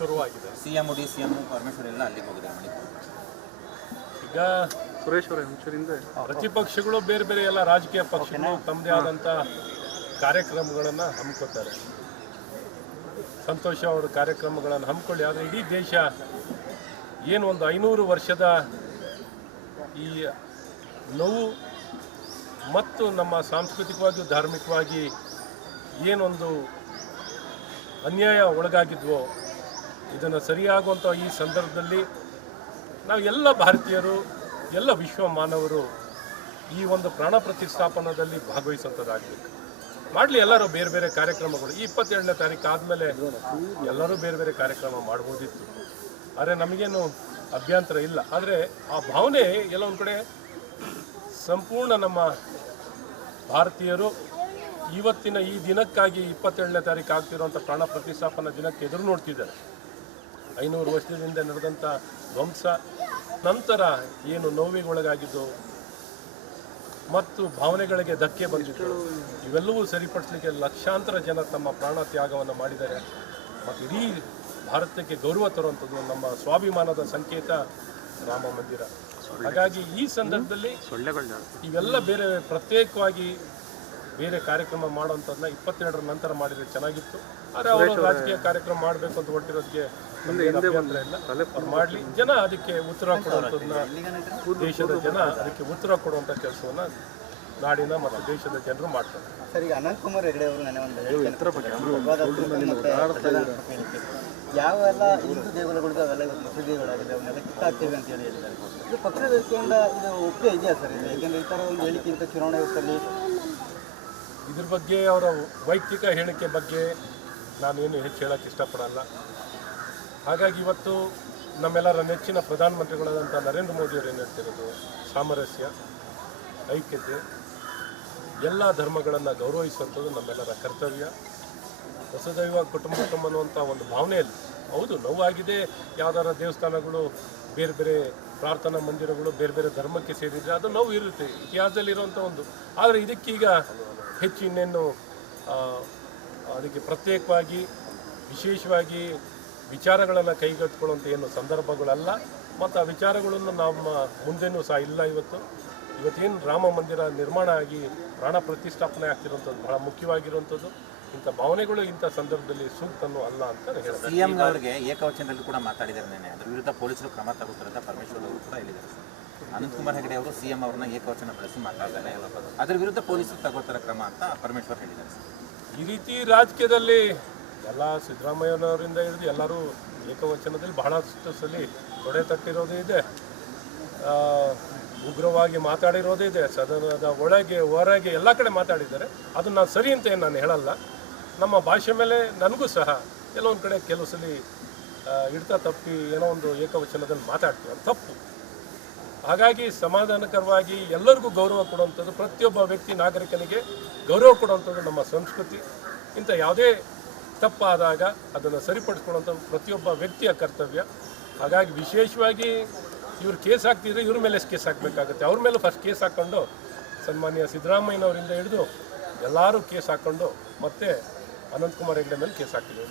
ಶುರುವಾಗಿದೆ. ಸಿಎಂ ಪರಮೇಶ್ವರ್ ಎಲ್ಲ ಅಲ್ಲಿಗೆ ಹೋಗಿದ್ದಾರೆ ಮಣಿಪುರ. ಈಗ ಸುರೇಶ್ ಪ್ರತಿಪಕ್ಷಗಳು ಬೇರೆ ಬೇರೆ ಎಲ್ಲ ರಾಜಕೀಯ ಪಕ್ಷಗಳು ತಮ್ಮದೇ ಆದಂಥ ಕಾರ್ಯಕ್ರಮಗಳನ್ನು ಹಮ್ಮಿಕೊತಾರೆ. ಸಂತೋಷ ಅವರ ಕಾರ್ಯಕ್ರಮಗಳನ್ನು ಹಮ್ಮಿಕೊಳ್ಳಿ. ಆದರೆ ಇಡೀ ದೇಶ ಏನು ಒಂದು 500 ವರ್ಷದ ಈ ನೋವು ಮತ್ತು ನಮ್ಮ ಸಾಂಸ್ಕೃತಿಕವಾಗಿ ಧಾರ್ಮಿಕವಾಗಿ ಏನೊಂದು ಅನ್ಯಾಯ ಒಳಗಾಗಿದ್ವೋ ಇದನ್ನು ಸರಿಯಾಗುವಂಥ ಈ ಸಂದರ್ಭದಲ್ಲಿ ನಾವು ಎಲ್ಲ ಭಾರತೀಯರು ಎಲ್ಲ ವಿಶ್ವ ಮಾನವರು ಈ ಒಂದು ಪ್ರಾಣ ಪ್ರತಿಷ್ಠಾಪನದಲ್ಲಿ ಭಾಗವಹಿಸುವಂಥದ್ದಾಗಬೇಕು. ಮಾಡಲಿ ಎಲ್ಲರೂ ಬೇರೆ ಬೇರೆ ಕಾರ್ಯಕ್ರಮಗಳು. ಈ 27ನೇ ತಾರೀಕು ಆದಮೇಲೆ ಎಲ್ಲರೂ ಬೇರೆ ಬೇರೆ ಕಾರ್ಯಕ್ರಮ ಮಾಡ್ಬೋದಿತ್ತು. ಆದರೆ ನಮಗೇನು ಅಭ್ಯಂತರ ಇಲ್ಲ. ಆದರೆ ಆ ಭಾವನೆ ಎಲ್ಲ ಒಂದು ಕಡೆ ಸಂಪೂರ್ಣ ನಮ್ಮ ಭಾರತೀಯರು ಇವತ್ತಿನ ಈ ದಿನಕ್ಕಾಗಿ 27ನೇ ತಾರೀಕು ಆಗ್ತಿರುವಂಥ ಪ್ರಾಣ ಪ್ರತಿಷ್ಠಾಪನಾ ದಿನಕ್ಕೆ ಎದುರು ನೋಡ್ತಿದ್ದಾರೆ. 500 ವರ್ಷದಿಂದ ನಡೆದಂಥ ಧ್ವಂಸ ನಂತರ ಏನು ನೋವಿಗೆ ಒಳಗಾಗಿದ್ದು ಮತ್ತು ಭಾವನೆಗಳಿಗೆ ಧಕ್ಕೆ ಬಂದಿತ್ತು, ಇವೆಲ್ಲವೂ ಸರಿಪಡಿಸಲಿಕ್ಕೆ ಲಕ್ಷಾಂತರ ಜನ ತಮ್ಮ ಪ್ರಾಣ ತ್ಯಾಗವನ್ನು ಮಾಡಿದ್ದಾರೆ. ಮತ್ತು ಇಡೀ ಭಾರತಕ್ಕೆ ಗೌರವ ತರುವಂಥದ್ದು ನಮ್ಮ ಸ್ವಾಭಿಮಾನದ ಸಂಕೇತ ರಾಮ ಮಂದಿರ. ಹಾಗಾಗಿ ಈ ಸಂದರ್ಭದಲ್ಲಿ ಇವೆಲ್ಲ ಬೇರೆ ಪ್ರತ್ಯೇಕವಾಗಿ ಬೇರೆ ಕಾರ್ಯಕ್ರಮ ಮಾಡುವಂಥದ್ದನ್ನ 22ರ ನಂತರ ಮಾಡಿದರೆ ಚೆನ್ನಾಗಿತ್ತು. ಆದರೆ ಅವರು ರಾಜಕೀಯ ಕಾರ್ಯಕ್ರಮ ಮಾಡಬೇಕು ಅಂತ ಹೊರಟಿರೋದಕ್ಕೆ ಅಭ್ಯಂತರ ಇಲ್ಲ. ಅವ್ರು ಮಾಡಲಿ. ಜನ ಅದಕ್ಕೆ ಉತ್ತರ ಕೊಡುವಂಥದ್ದನ್ನ, ದೇಶದ ಜನ ಅದಕ್ಕೆ ಉತ್ತರ ಕೊಡುವಂಥ ಕೆಲಸವನ್ನು ನಾಡಿನ ಮತ್ತು ದೇಶದ ಜನರು ಮಾಡ್ತಾರೆ. ಸರ್, ಈಗ ಅನಂತಕುಮಾರ್ ಹೆಗಡೆ ಅವರು ನನಗೆ ಯಾವೆಲ್ಲ ಹಿಂದೂ ದೇಗುಲಗಳಿಗೂ ಅವೆಲ್ಲ ಮುಸ್ಲಿಂ ದೇಗುಲಗಳಿದೆ, ಅವನ್ನೆಲ್ಲ ಕಿತ್ತಾಕ್ತೇವೆ ಅಂತ ಹೇಳಿದ್ದಾರೆ. ಇದು ಪಕ್ಷದ ದೃಷ್ಟಿಯಿಂದ ಇದು ಒಪ್ಪಿಗೆ ಇದೆಯಾ ಸರ್? ಇದು ಯಾಕೆಂದರೆ ಈ ಥರ ಒಂದು ಹೇಳಿಕೆ ಇಂಥ ಚುನಾವಣೆ ಹೊತ್ತಲ್ಲಿ ಇದ್ರ ಬಗ್ಗೆ ಅವರ ವೈಯಕ್ತಿಕ ಹೇಳಿಕೆ ಬಗ್ಗೆ ನಾನೇನು ಹೆಚ್ಚು ಹೇಳೋಕ್ಕೆ ಇಷ್ಟಪಡಲ್ಲ. ಹಾಗಾಗಿ ಇವತ್ತು ನಮ್ಮೆಲ್ಲರ ನೆಚ್ಚಿನ ಪ್ರಧಾನಮಂತ್ರಿಗಳಾದಂಥ ನರೇಂದ್ರ ಮೋದಿಯವರು ಏನು ಹೇಳ್ತಿರೋದು, ಸಾಮರಸ್ಯ, ಐಕ್ಯತೆ, ಎಲ್ಲ ಧರ್ಮಗಳನ್ನು ಗೌರವಿಸುವಂಥದ್ದು ನಮ್ಮೆಲ್ಲರ ಕರ್ತವ್ಯ. ವಸುದೈವ ಕುಟುಂಬಕಂ ಅನ್ನುವಂಥ ಒಂದು ಭಾವನೆಯಲ್ಲಿ ಹೌದು ನೋವಾಗಿದೆ. ಯಾವ್ದಾರ ದೇವಸ್ಥಾನಗಳು ಬೇರೆ ಬೇರೆ ಪ್ರಾರ್ಥನಾ ಮಂದಿರಗಳು ಬೇರೆ ಬೇರೆ ಧರ್ಮಕ್ಕೆ ಸೇರಿದರೆ ಅದು ನೋವು ಇರುತ್ತೆ, ಇತಿಹಾಸದಲ್ಲಿರುವಂಥ ಒಂದು. ಆದರೆ ಇದಕ್ಕೀಗ ಹೆಚ್ಚು ಇನ್ನೇನು ಅದಕ್ಕೆ ಪ್ರತ್ಯೇಕವಾಗಿ ವಿಶೇಷವಾಗಿ ವಿಚಾರಗಳನ್ನು ಕೈಗೆತ್ತಿಕೊಳ್ಳುವಂಥ ಏನು ಸಂದರ್ಭಗಳಲ್ಲ. ಮತ್ತು ಆ ವಿಚಾರಗಳನ್ನು ನಮ್ಮ ಮುಂದೆನೂ ಸಹ ಇಲ್ಲ. ಇವತ್ತೇನು ರಾಮ ಮಂದಿರ ನಿರ್ಮಾಣ ಆಗಿ ಪ್ರಾಣ ಪ್ರತಿಷ್ಠಾಪನೆ ಆಗ್ತಿರುವಂಥದ್ದು ಬಹಳ ಮುಖ್ಯವಾಗಿರುವಂಥದ್ದು. ಇಂಥ ಭಾವನೆಗಳು ಇಂಥ ಸಂದರ್ಭದಲ್ಲಿ ಸೂಕ್ತನೂ ಅಲ್ಲ ಅಂತ ಹೇಳ್ತಾರೆ. ಸಿಎಂ ಅವರಿಗೆ ಏಕವಚನದಲ್ಲಿ ಕೂಡ ಮಾತಾಡಿದ್ದಾರೆ ನೆನೆ. ಅದರ ವಿರುದ್ಧ ಪೊಲೀಸರು ಕ್ರಮ ತಗೋತಾರೆ ಅಂತ ಪರಮೇಶ್ವರ್ ಅವರು ಕೂಡ ಹೇಳಿದ್ದಾರೆ. ಅನಂತಕುಮಾರ್ ಹೆಗಡೆ ಅವರು ಸಿಎಂ ಅವ್ರನ್ನ ಏಕವಚನ ಬಳಸಿ ಮಾತಾಡಿದ್ದಾರೆ. ಅದರ ವಿರುದ್ಧ ಪೊಲೀಸರು ತಗೋತಾರೆ ಕ್ರಮ ಅಂತ ಪರಮೇಶ್ವರ್ ಹೇಳಿದ್ದಾರೆ. ಈ ರೀತಿ ರಾಜಕೀಯದಲ್ಲಿ ಎಲ್ಲ ಸಿದ್ದರಾಮಯ್ಯನವರಿಂದ ಹಿಡಿದು ಎಲ್ಲರೂ ಏಕವಚನದಲ್ಲಿ ಬಹಳಷ್ಟು ಸಲ ತೊಡೆ ತಟ್ಟಿರೋದು ಇದೆ, ಉಗ್ರವಾಗಿ ಮಾತಾಡಿರೋದು ಇದೆ. ಸದನದ ಒಳಗೆ ಹೊರಗೆ ಎಲ್ಲ ಕಡೆ ಮಾತಾಡಿದ್ದಾರೆ. ಅದನ್ನು ನಾನು ಸರಿ ಅಂತ ಏನು ನಾನು ಹೇಳಲ್ಲ. ನಮ್ಮ ಭಾಷೆ ಮೇಲೆ ನನಗೂ ಸಹ ಕೆಲವೊಂದು ಕಡೆ ಕೆಲವು ಸಲ ಹಿಡ್ತಾ ತಪ್ಪಿ ಏನೋ ಒಂದು ಏಕವಚನದಲ್ಲಿ ಮಾತಾಡ್ತೀವಿ, ಅದು ತಪ್ಪು. ಹಾಗಾಗಿ ಸಮಾಧಾನಕರವಾಗಿ ಎಲ್ಲರಿಗೂ ಗೌರವ ಕೊಡುವಂಥದ್ದು, ಪ್ರತಿಯೊಬ್ಬ ವ್ಯಕ್ತಿ ನಾಗರಿಕನಿಗೆ ಗೌರವ ಕೊಡುವಂಥದ್ದು ನಮ್ಮ ಸಂಸ್ಕೃತಿ. ಇಂಥ ಯಾವುದೇ ತಪ್ಪಾದಾಗ ಅದನ್ನು ಸರಿಪಡಿಸ್ಕೊಳ್ಳುವಂಥ ಪ್ರತಿಯೊಬ್ಬ ವ್ಯಕ್ತಿಯ ಕರ್ತವ್ಯ. ಹಾಗಾಗಿ ವಿಶೇಷವಾಗಿ ಇವ್ರು ಕೇಸ್ ಹಾಕ್ತಿದ್ರೆ ಇವ್ರ ಮೇಲೆ ಕೇಸ್ ಹಾಕಬೇಕಾಗುತ್ತೆ. ಅವ್ರ ಮೇಲೆ ಫಸ್ಟ್ ಕೇಸ್ ಹಾಕ್ಕೊಂಡು ಸನ್ಮಾನ್ಯ ಸಿದ್ದರಾಮಯ್ಯನವರಿಂದ ಹಿಡಿದು ಎಲ್ಲರೂ ಕೇಸ್ ಹಾಕ್ಕೊಂಡು ಮತ್ತೆ ಅನಂತಕುಮಾರ್ ಹೆಗಡೆ ಮೇಲೆ ಕೇಸ್ ಹಾಕ್ತಿದ್ದಾರೆ.